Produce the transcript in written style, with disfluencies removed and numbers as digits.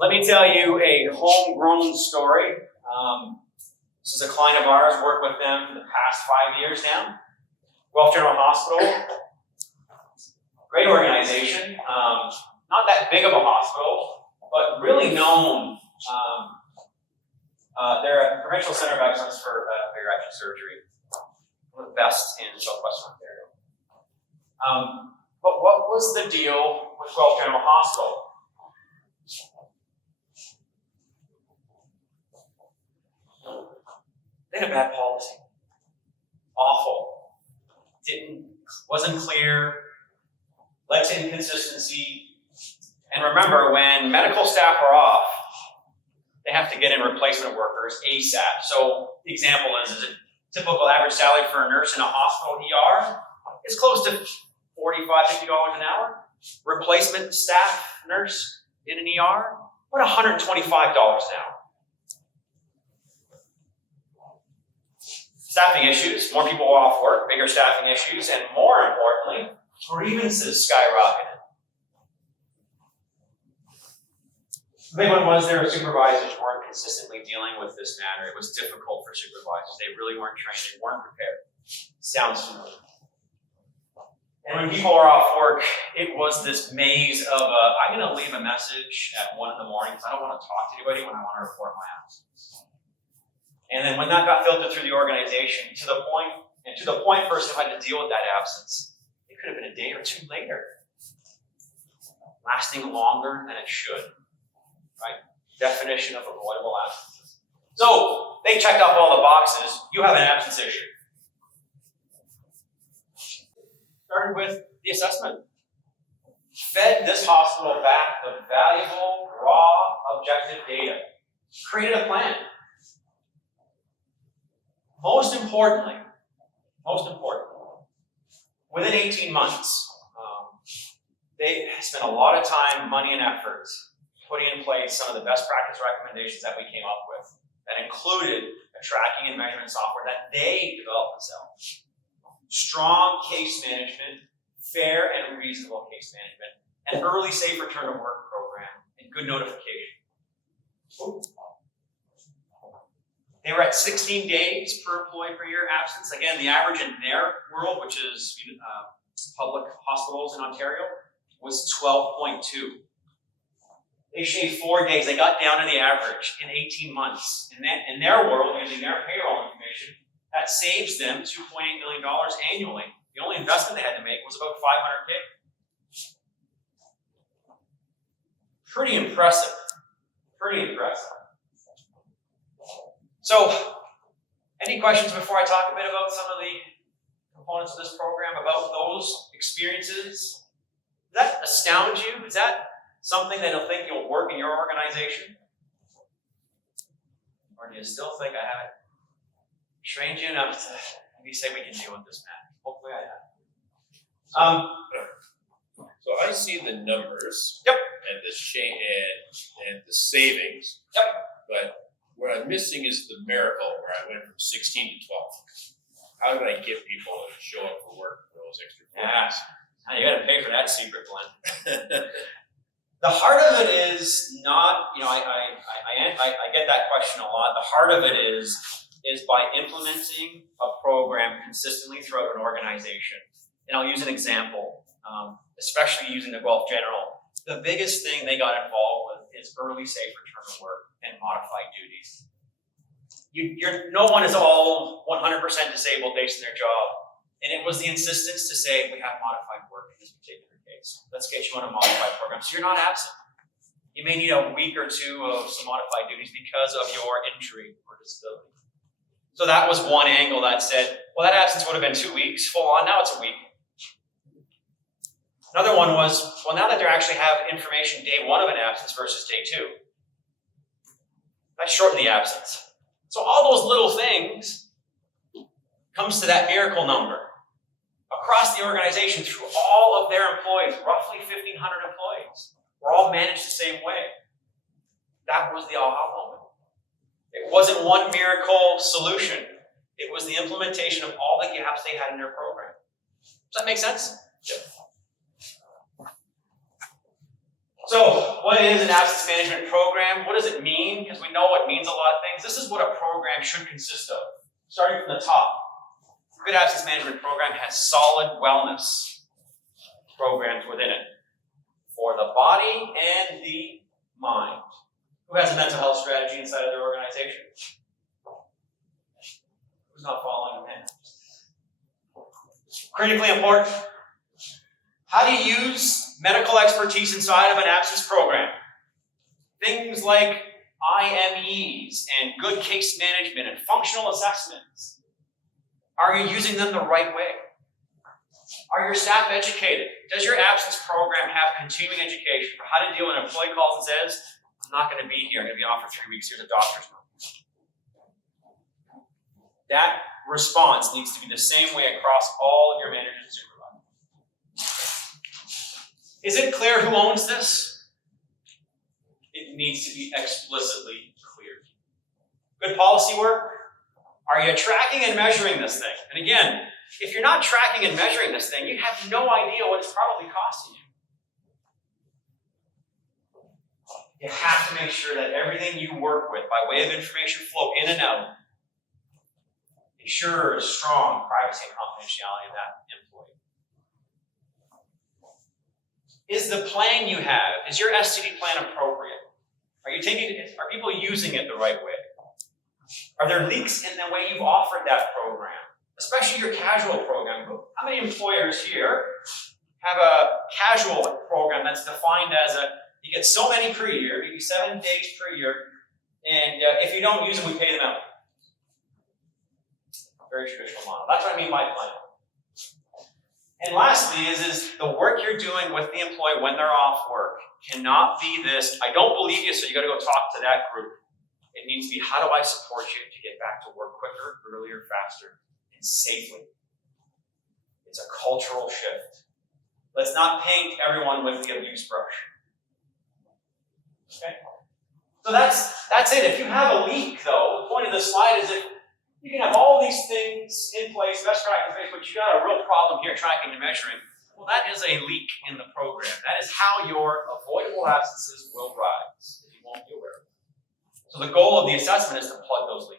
Let me tell you a homegrown story. This is a client of ours, worked with them the past 5 years now. Guelph General Hospital, great organization. Not that big of a hospital, but really known. They're a provincial center of excellence for bariatric surgery. One of the best in southwestern Ontario. But what was the deal with Guelph General Hospital? They had a bad policy. Awful. Wasn't clear, led to inconsistency. And remember, when medical staff are off, they have to get in replacement workers ASAP. So the example is a typical average salary for a nurse in a hospital ER is close to $45, $50 an hour. Replacement staff nurse in an ER, about $125 an hour. Staffing issues, more people off work, bigger staffing issues, and more importantly, grievances skyrocketed. The big one was their supervisors weren't consistently dealing with this matter. It was difficult for supervisors. They really weren't trained, they weren't prepared. Sounds familiar. And when people are off work, it was this maze of, I'm going to leave a message at 1 in the morning because I don't want to talk to anybody when I want to report my absence. And then when that got filtered through the organization, to the point person who had to deal with that absence, it could have been a day or two later, lasting longer than it should. Right? Definition of avoidable absences. So they checked off all the boxes. You have an absence issue. Started with the assessment. Fed this hospital back the valuable, raw, objective data. Created a plan. Most importantly, within 18 months, they spent a lot of time, money, and effort putting in place some of the best practice recommendations that we came up with that included a tracking and measurement software that they developed themselves. Strong case management, fair and reasonable case management, an early safe return to work program, and good notification. They were at 16 days per employee per year absence. Again, the average in their world, which is public hospitals in Ontario, was 12.2. They shaved 4 days. They got down to the average in 18 months. In their world, using their payroll information, that saves them $2.8 million annually. The only investment they had to make was about $500K. Pretty impressive. So, any questions before I talk a bit about some of the components of this program, about those experiences? Does that astound you? Is that something that you'll think you'll work in your organization? Or do you still think I haven't trained you enough to maybe say we can deal with this matter? Hopefully I have. So I see the numbers. Yep. And the and the savings. Yep. But what I'm missing is the miracle where I went from 16 to 12. How did I get people to show up for work for those extra 4 days? Now you got to pay for that secret, Glenn. The heart of it is not, I get that question a lot. The heart of it is by implementing a program consistently throughout an organization. And I'll use an example, especially using the Guelph General. The biggest thing they got involved with is early safe return to work and modified duties. No one is all 100% disabled based on their job. And it was the insistence to say, we have modified work in this particular case. Let's get you on a modified program. So you're not absent. You may need a week or two of some modified duties because of your injury or disability. So that was one angle that said, well, that absence would have been 2 weeks full on, now it's a week. Another one was, well, now that they actually have information day 1 of an absence versus day 2, that shortened the absence. So all those little things comes to that miracle number. Across the organization, through all of their employees, roughly 1,500 employees, were all managed the same way. That was the aha moment. It wasn't one miracle solution. It was the implementation of all the gaps they had in their program. Does that make sense? So, what is an absence management program? What does it mean? Because we know it means a lot of things. This is what a program should consist of. Starting from the top. A good absence management program has solid wellness programs within it for the body and the mind. Who has a mental health strategy inside of their organization? Who's not following them in? Critically important. How do you use medical expertise inside of an absence program? Things like IMEs and good case management and functional assessments. Are you using them the right way? Are your staff educated? Does your absence program have continuing education for how to deal when an employee calls and says, I'm not going to be here, I'm going to be off for 3 weeks, here's a doctor's note. That response needs to be the same way across all of your managers and supervisors. Is it clear who owns this? It needs to be explicitly clear. Good policy work? Are you tracking and measuring this thing? And again, if you're not tracking and measuring this thing, you have no idea what it's probably costing you. You have to make sure that everything you work with by way of information flow in and out ensures strong privacy and confidentiality of that employee. Is the plan you have, is your STD plan appropriate? Are people using it the right way? Are there leaks in the way you've offered that program? Especially your casual program. How many employers here have a casual program that's defined as you get so many per year, maybe 7 days per year, and if you don't use them, we pay them out. Very traditional model. That's what I mean by plan. And lastly is the work you're doing with the employee when they're off work cannot be this, I don't believe you, so you got to go talk to that group. It needs to be, how do I support you to get back to work quicker, earlier, faster, and safely? It's a cultural shift. Let's not paint everyone with the abuse brush. Okay? So that's it. If you have a leak, though, the point of the slide is that you can have all these things in place, best practice, but you got a real problem here tracking and measuring. Well, that is a leak in the program. That is how your avoidable absences will rise, if you won't be aware of it. So the goal of the assessment is to plug those leaks.